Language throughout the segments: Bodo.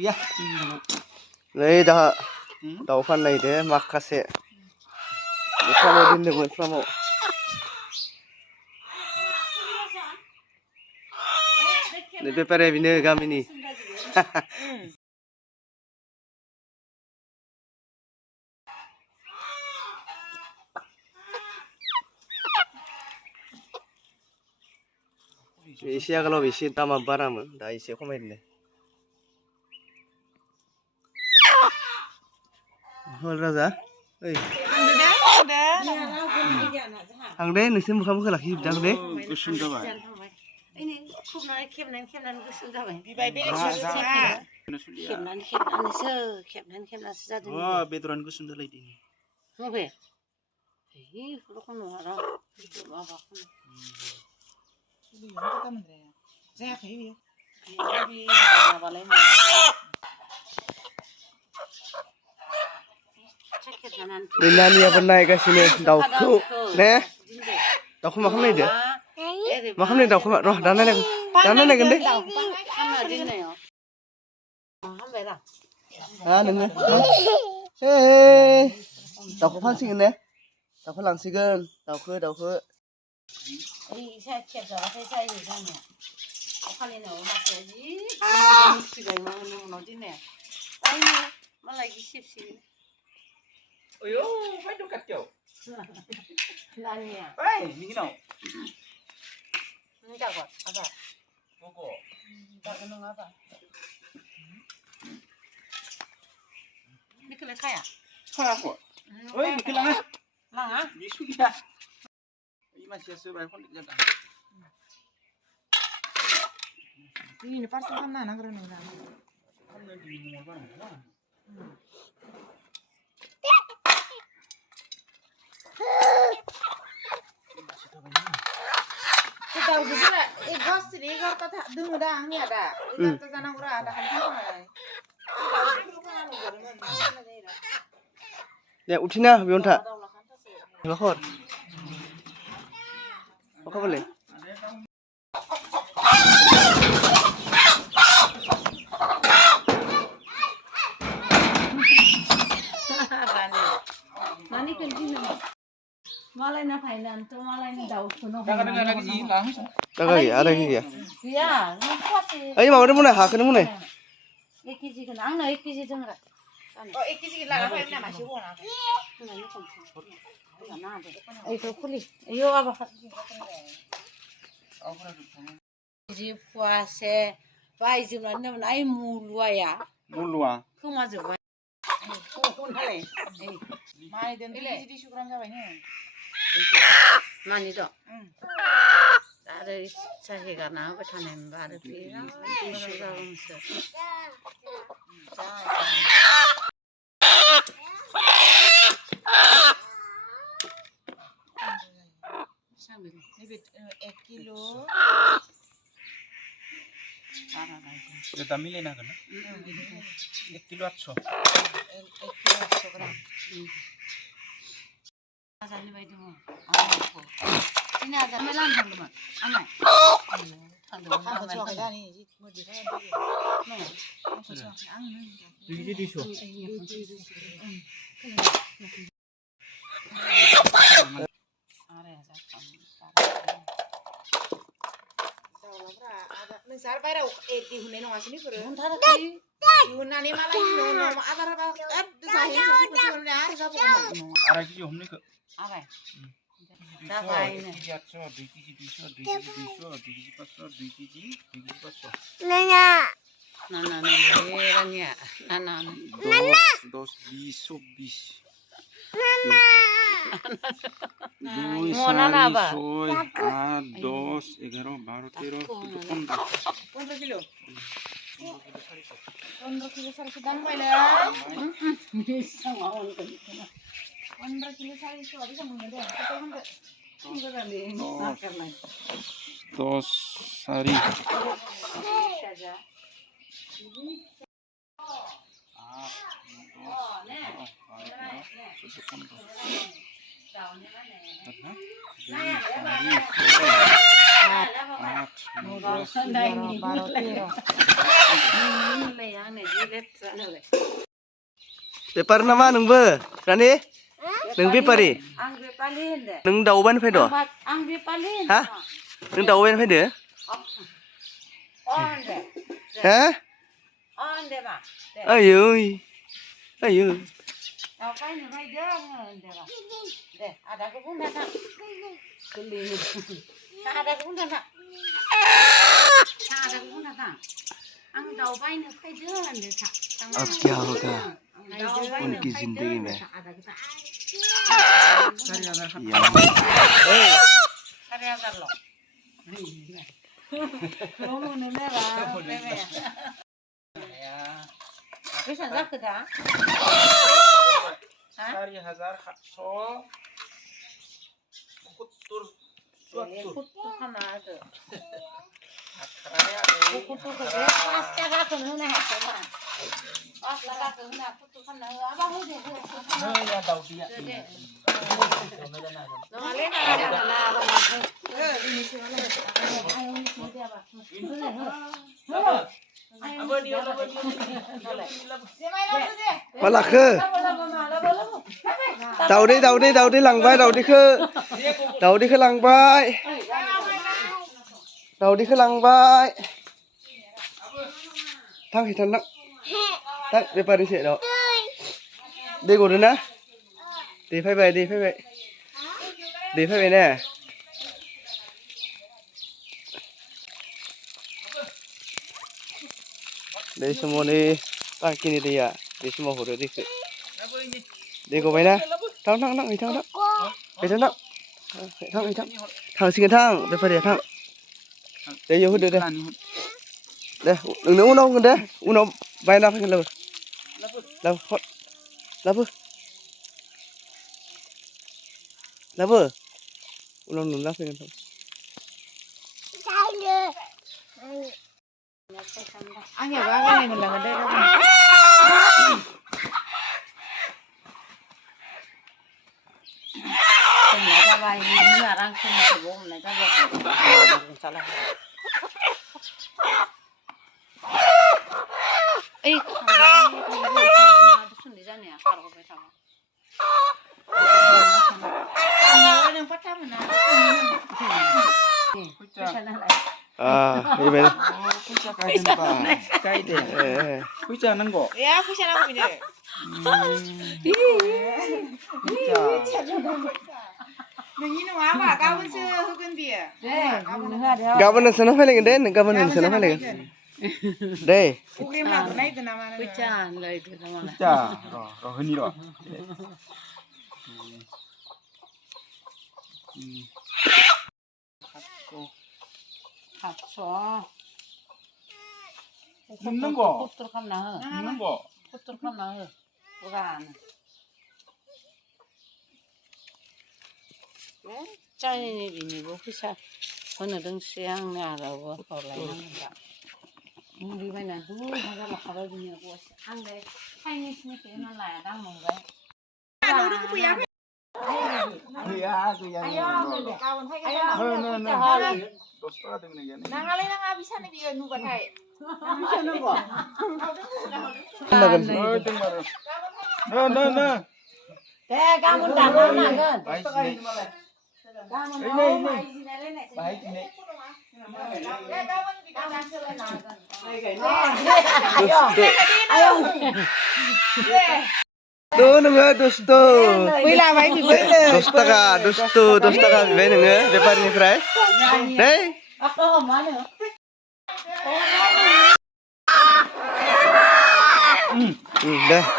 Ya. Nei dah daw fan nei de माखासे फ्रामाव दोनदोंमोन फ्रामाव नै बेपारे बिनो गामिनि एसे आगोलाव एसे दामा बारामोन दा एसे खमायदों हल राजा ओइ थांदे नोंसोर मोखां मोखां लाखिजोबदां दे गुसुं जाबाय गुसुं जाबाय खेबनानैसो जादों बेदरानो गुसुं जालायदों माबे ए रखम नङा र' माबाखौ जायाखै बियो माबालाय नानियाबो नायगासिनो दाउखौ ने दाउखौ मा खालामनायदो मा खालामनाय दाउखौ र' दा नायनांगोन दे नोङो दाउखौ फानसिगोन ने दाउखौ लांसिगोन दाउखौ ओइ खेबजाबाथाय जायो जानाया अखालिनाव मानसिया जि मिथिबायमोन उनाव दिनै मालाय गिसिबसिगोन Oyo, vai do catião. Nania. Vai, menino. Não dá agora, apa? Poco. Dá não apa? Ni kena kaya? Kaya kok. Oi, bikin lang. Lang ah? Bisu dia. Ini masih sesuai kon jaga. ini parcel kan nang rene nang. Kan di mall kan. Tahu juga, gos ini gor kata dengar dah ni ada, itu tu jangan kurang ada kan mana. Ya utina bionta bakor apa boleh Nani kerja Malay na kainan to malay ni daw kuno. Jangan lagi sih lang. ada lagi ya Ya, ngapa sih? ayo mau mana haknya mana 1 kg kan ang na 1 kg dong ra. Oh, ikisi lah apa yang nama sih bukan? Itu kuli. Ayo apa? Ji puase bai jumlah nem ai mulua ya. Mulua. Kuma jwa. Mana dan ikisi di syukuran siapa ini? Mani dong. Ada cari karena apa tanem baru pira. Sambil ini 1 kilo. Ya tamil na kan? 1 kilo 800. 1 kilo 800 gram. Asal bayi dulu. Ini ada melan dulu mah. Anai. Kan cuma kerja nih, mau di sana dulu. No. Ini di show. Misal bayar dihuni nong asini kuru. Entah lagi. Dihunani malah nong agar saya sesuatu yang harus apa kamu? Ara kiji हमने के Apa? 2 kg 800 2 kg 200 2 kg 200 2 kg 500 2 kg 500 Nana berannya. Nana. 10 20 Mau nana apa? 10 11 12 13 15 kilo. 15 kilo sari sedang bayar. Bisa mau kan. 15 kilo sari itu bisa mengenai. Kita kan enggak ada. 10 sari Saja. बेफार नामा नोंबो रानि नों बेफारि आं बेपालि होनदो नों दाउबानो फैद' आं बेपालि हा नों दाउबानो फैदो होनदो हा होनदो मा आयै आयै दावबायनो फैदो आङो होनदो मा दे आदाखौ बुंना थां गोरलै आदाखौ बुंना थां आदाखौ बुंना थां आं दावबायनो फैदो होनदो था अब क्या होगा उनकी जिंदगी में बेसेबां जाखो दा มาลักคือदाउदै लांबाय दाउदैखौ लांबाय थां हिथान थां बेफारि से दाउ दै गदो ना दै फैबाय ने दै समाव नै टांकिनि दैया बे समाव हरो दैखौ दै गबायना थां थांसिगोन थां बेफारिया थां दे इयाव होदो दे नोंनो उनाव होगोन दे उनाव बायना फैगोन लाबो उनाव नुना फैगोन आंनिया बागायनाय मोनलांगोन दे हमनाय जाबाय बिमा रांखौबो हमनाय जाबाय ओइ सुन्दै जानाया खारग'बाय थाबा नों फाथा मोना फैसा नांगौ या फैसा नांगौ बिनो नोंनि नङा होमबा गाबोनसो होगोन बियो गाबोन नोंसोरनाव फैलायगोन दे गाबोन नोंसोरनाव फैलायगोन दे प्रग्राम लाबो नायदो नामा फैसा लायदो नामा र' होनि र' नोंनांगौ खस्थ' खालामना हो खस्थ' खालामना हो बुरजानो चाइनानि बिनिबो फैसा होनो दोंसै आंनि आदाबो हरलायनांगोन दा मुलि बायनानै 2,000 लाखाबाय बिनिया आंलाय चाइनिसनिसो होना लाया दां मोनबाय नाङालाय नाङा बिसानो बियो नुबाथाय दे गाबोन दाननो नांगोन नोङो दुस्थ' 10 थाखा बिबाय नोङो बेफारिनिफ्राय दे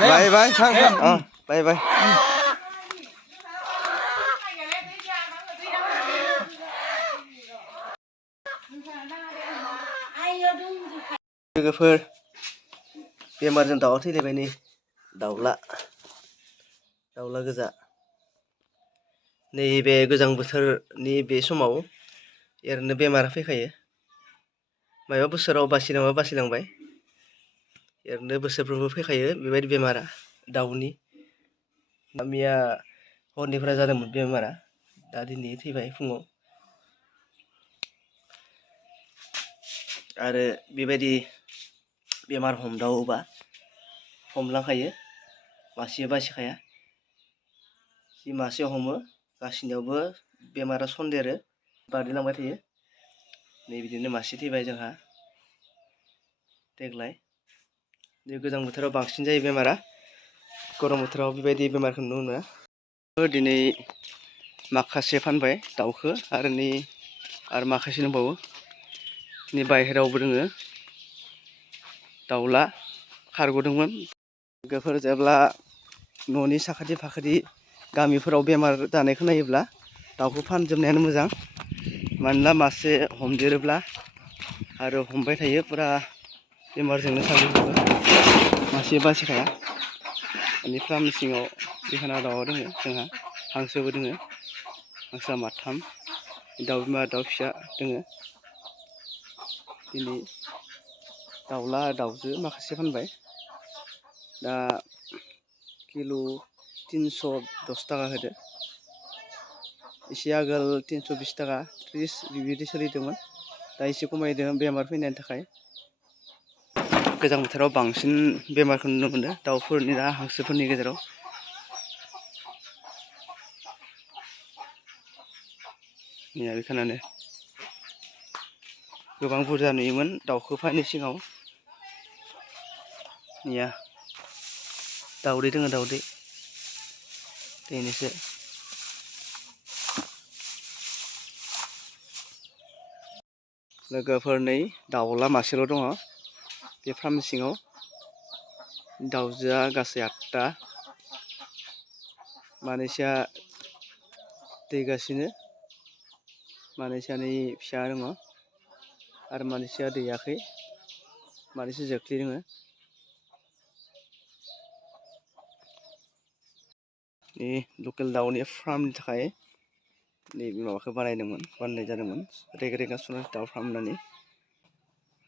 बाय थां बाय लोगोफोर बेमारजों दाउआ थैलायबाय नै दाउला गोजा नैबे गोजां बोथोरनि बे समाव ओरैनो बेमारा फैखायो माबा बोसोराव बासिलांबाय ओरैनो बोसोरफ्रोमबो फैखायो बेबायदि बेमारा दाउनि मैया हरनिफ्राय जादोंमोन बेमारा दा दिनै थैबाय फुङाव आरो बेबायदि बेमार हमदावोबा हमलांखायो मासे बासिखाया जि मासे हमो गासिनियावबो बेमारा सन्देरो बारदेरलांबाय थायो नै बिदिनो मासे थैबाय जोंहा देग्लाय गोजां बोथोराव बांसिन जायो बेमारा गरम बोथोराव बेबायदि बेमारखौ नुनो मोना दिनै माखासे फानबाय दाउखौ आरो माखासे दंबावो नै बाहेरायावबो दोङो दाउला खारग'दोंमोन लोगोफोर जेब्ला न'नि साखाथि फाखाथि गामिफोराव बेमार जानायखौ नायोब्ला दाउखौ फानजोबनायानो मोजां मानोना मासे हमदेरोब्ला आरो हमबाय थायो फुरा बेमारजोंनो साग्लोबजोबो मासे बासिखाया बेनि फार्म सिङाव बेखाना दाउआ दङ जोंहा हांसोबो दङ हांसोआ माथाम दाउ बिमा दाउ फिसा दङ दिनै दाउला दाउजो माखासे फानबाय दा किल' 310 थाखा होदो एसे आगोल 320 थाखा 30 बिबायदि सोलिदोंमोन दा एसे खमायदों बेमार फैनायनि थाखाय गोजां बोथोराव बांसिन बेमारखौ नुनो मोनो दाउफोरनि दा हांसोफोरनि गेजेराव बेखौनो गोबां बुरजा नुयोमोन दाउखौ फायनाय सिगाङाव दाउदै दङ दाउदै बेनोसै लोगोफोर नै दाउला मासेल' दङ बे फार्म सिङाव दाउजोआ गासै 8टा मानैसोआ दैगासिनो मानैसोआ नै फिसा दङ आरो मानैसोआ दैयाखै मानैसो जोख्लि दङ नि लकेल दाउनि फार्मनि थाखाय नैबे माबाखौ बानायनाय जादोंमोन रेगा सनाथि दाउ फार्म होननानै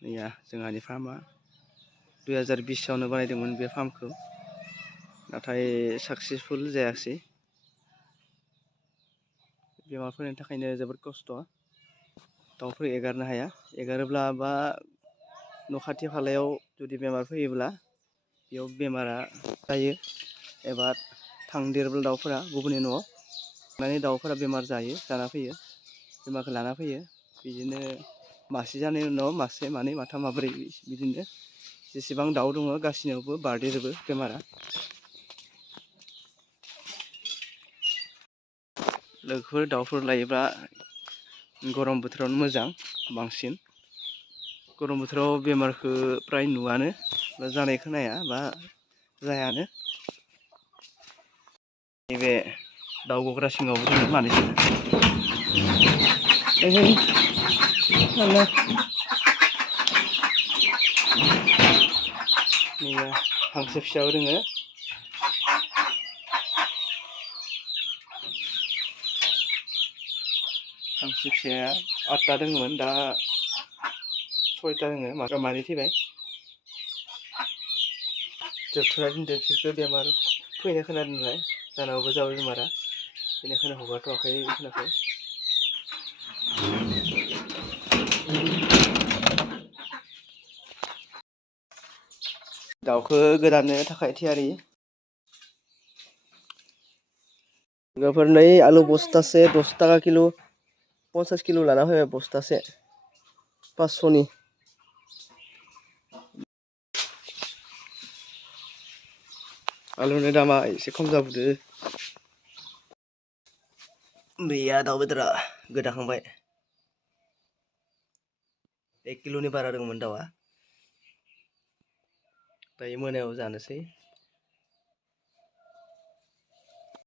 नैया जोंहानि फार्मा 2020 आवनो बानायदोंमोन बे फार्मखौ नाथाय साक्सेसफुल जायासै बेमारफोरनि थाखायनो जोबोद खस्थ' दाउफोर एगारनो हाया एगारोब्ला बा न' खाथि खालायाव जुदि बेमार फैयोब्ला बेयाव बेमारा जायो एबा थांदेरोब्ला दाउफोरा गुबुननि न'आव माने दाउफोरा बेमार जाना फैयो बेमारखौ लाना फैयो बिदिनो मासे जानायनि उनाव मासे मानै माथाम माब्रै बिदिनो जेसेबां दाउ दङ गासिनावबो बारदेरजोबो बेमारा लोगोफोर दाउफोर लायोब्ला गरम बोथोरावनो मोजां बांसिन गरम बोथोराव बेमारखौ प्राय नुवानो बा जानाय खोनाया बा जायानो नैबे दाउ गग्रा सिङावबो दङ मानैसो हांसो फिसाबो दङ हांसो फिसाया 8टा दङमोन दा 6टा दङ मानै थैबाय जोबथ'ना दोनदों बिसोरखौ बेमार फैनो खोनादों नालाय जानांगौबो जाबाय बेमारा बेनिखायनो हगारथ'वाखै खोनाखै दाउखौ गोदानो थाखाय थियारि लोगोफोर नै आलु बस्थासे 10 थाखा किल' 50 किल' लाना फैबाय बस्थासे 500नि आलुनि दामा एसे खम जाबोदो गैया दाउ बेदरा गोदाखांबाय 1 किल'नि बारा दंमोन दाउआ दायो मोनायाव जानोसै